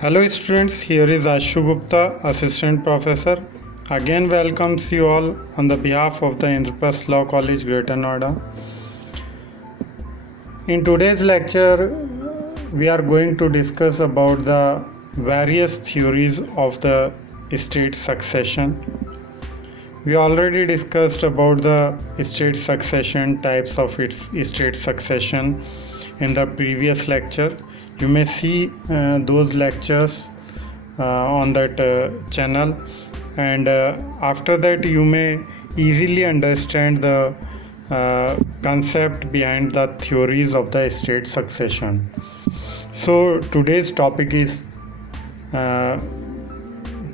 Hello students, here is Ashu Gupta, Assistant Professor. Again welcomes you all on the behalf of the Indraprasth Law College, Greater Noida. In today's lecture, we are going to discuss about the various theories of the state succession. We already discussed about the state succession, types of its state succession in the previous lecture. You may see those lectures on that channel, and after that you may easily understand the concept behind the theories of the state succession. So today's topic is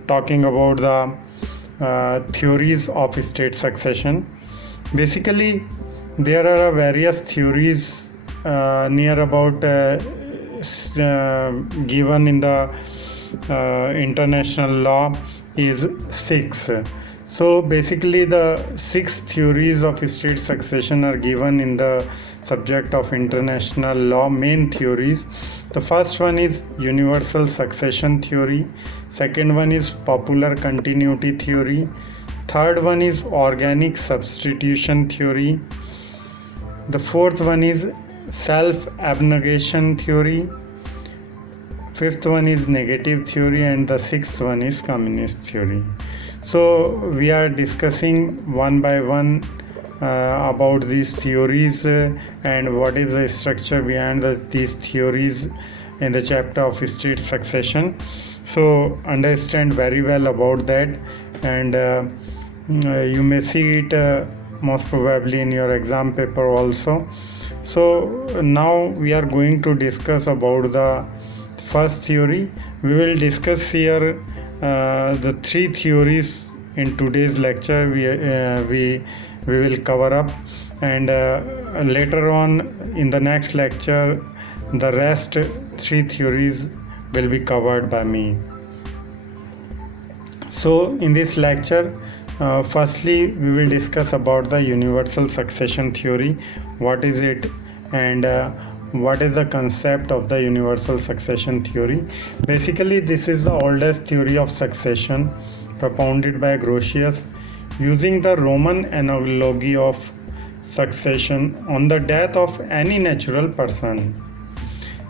talking about the theories of state succession. Basically, there are various theories near about given in the international law is 6. So basically the 6 theories of state succession are given in the subject of international law, main theories. The first one is universal succession theory, second one is popular continuity theory, third one is organic substitution theory, the fourth one is self-abnegation theory, fifth one is negative theory, and the sixth one is communist theory. So we are discussing one by one about these theories and what is the structure behind these theories in the chapter of state succession. So understand very well about that, and you may see it most probably in your exam paper also. So now we are going to discuss about the first theory. We will discuss here the 3 theories in today's lecture. We will cover up, and later on in the next lecture the rest 3 theories will be covered by me. So in this lecture, firstly we will discuss about the universal succession theory. What is it, and what is the concept of the universal succession theory? Basically, this is the oldest theory of succession propounded by Grotius, using the Roman analogy of succession on the death of any natural person.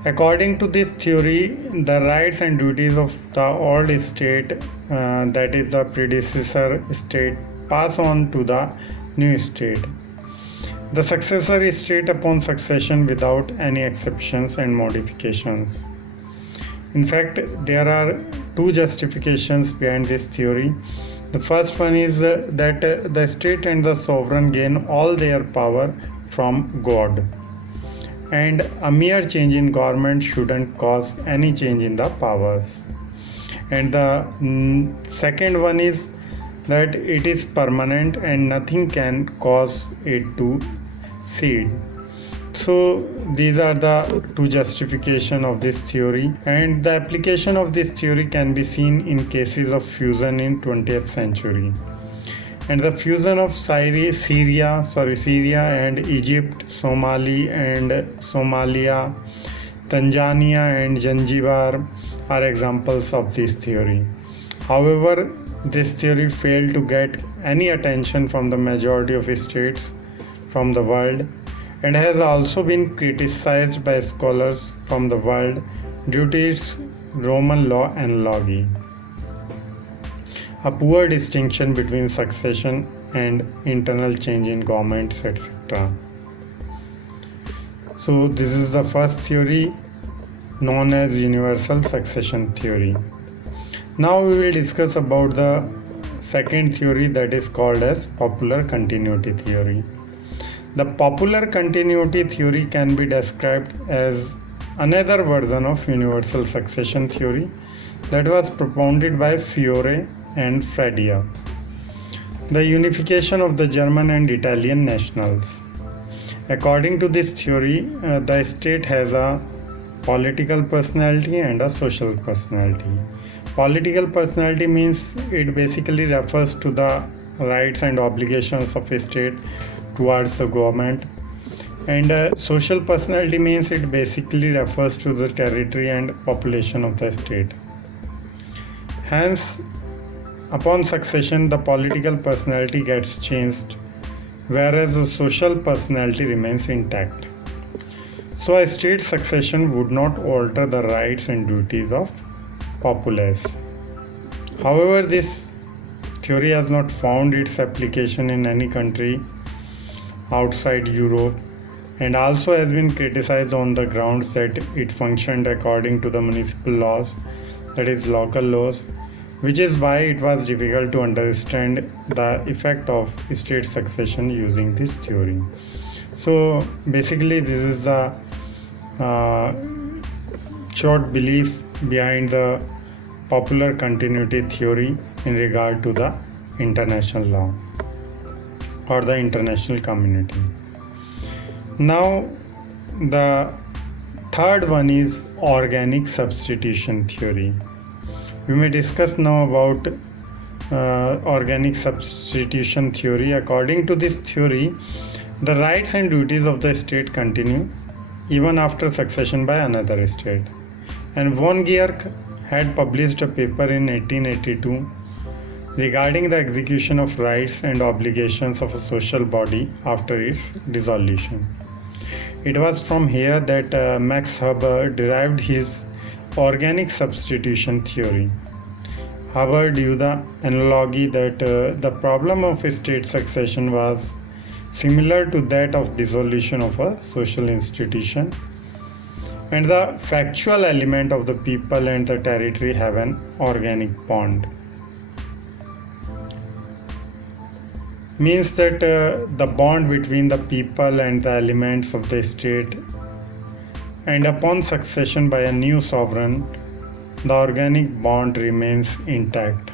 According to this theory, the rights and duties of the old state, that is the predecessor state, pass on to the new state. The successor state upon succession without any exceptions and modifications. In fact, there are 2 justifications behind this theory. The first one is that the state and the sovereign gain all their power from God, and a mere change in government shouldn't cause any change in the powers. And the second one is that it is permanent and nothing can cause it to cede. So these are the 2 justifications of this theory, and the application of this theory can be seen in cases of fusion in 20th century. And the fusion of Syria and Egypt, Somalia, Tanzania and Zanzibar are examples of this theory. However, this theory failed to get any attention from the majority of states from the world, and has also been criticized by scholars from the world due to its Roman law analogy, a poor distinction between succession and internal change in governments, etc. So this is the first theory, known as universal succession theory. Now we will discuss about the second theory, that is called as popular continuity theory. The popular continuity theory can be described as another version of universal succession theory that was propounded by Fiore and Fredia. The unification of the German and Italian nationals. According to this theory, the state has a political personality and a social personality. Political personality means it basically refers to the rights and obligations of a state towards the government, And social personality means it basically refers to the territory and population of the state. Hence, upon succession, the political personality gets changed, whereas the social personality remains intact. So, a state succession would not alter the rights and duties of populace. However, this theory has not found its application in any country outside Europe, and also has been criticized on the grounds that it functioned according to the municipal laws, that is, local laws, which is why it was difficult to understand the effect of state succession using this theory. So, basically, this is the short belief behind the popular continuity theory in regard to the international law or the international community. Now, the third one is organic substitution theory. We may discuss now about organic substitution theory. According to this theory, the rights and duties of the state continue even after succession by another state. And von Georg had published a paper in 1882 regarding the execution of rights and obligations of a social body after its dissolution. It was from here that Max Weber derived his organic substitution theory. Weber drew the analogy that the problem of state succession was similar to that of dissolution of a social institution, and the factual element of the people and the territory have an organic bond. Means that the bond between the people and the elements of the state, and upon succession by a new sovereign, the organic bond remains intact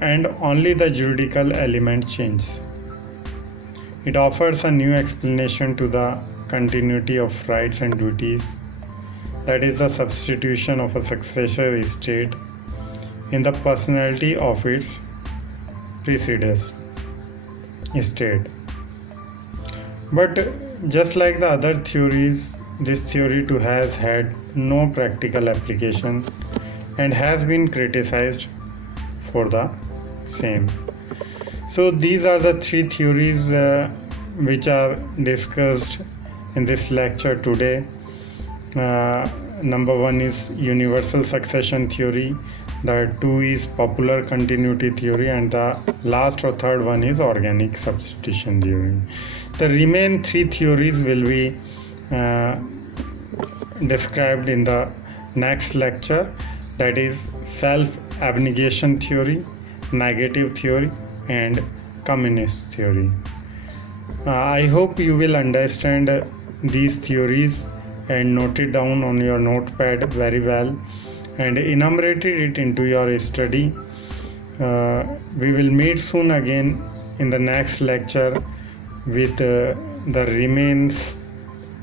and only the juridical element changes. It offers a new explanation to the continuity of rights and duties, that is, the substitution of a successor state in the personality of its predecessor state. But just like the other theories, this theory too has had no practical application and has been criticized for the same. So these are the three theories which are discussed in this lecture today. Number one is universal succession theory, the two is popular continuity theory, and the last or third one is organic substitution theory. The remaining three theories will be described in the next lecture, that is self-abnegation theory, negative theory, and communist theory. I hope you will understand these theories and note it down on your notepad very well and enumerated it into your study. We will meet soon again in the next lecture with the remains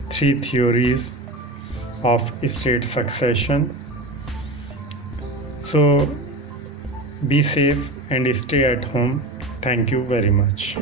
three theories of state succession. So be safe and stay at home. Thank you very much.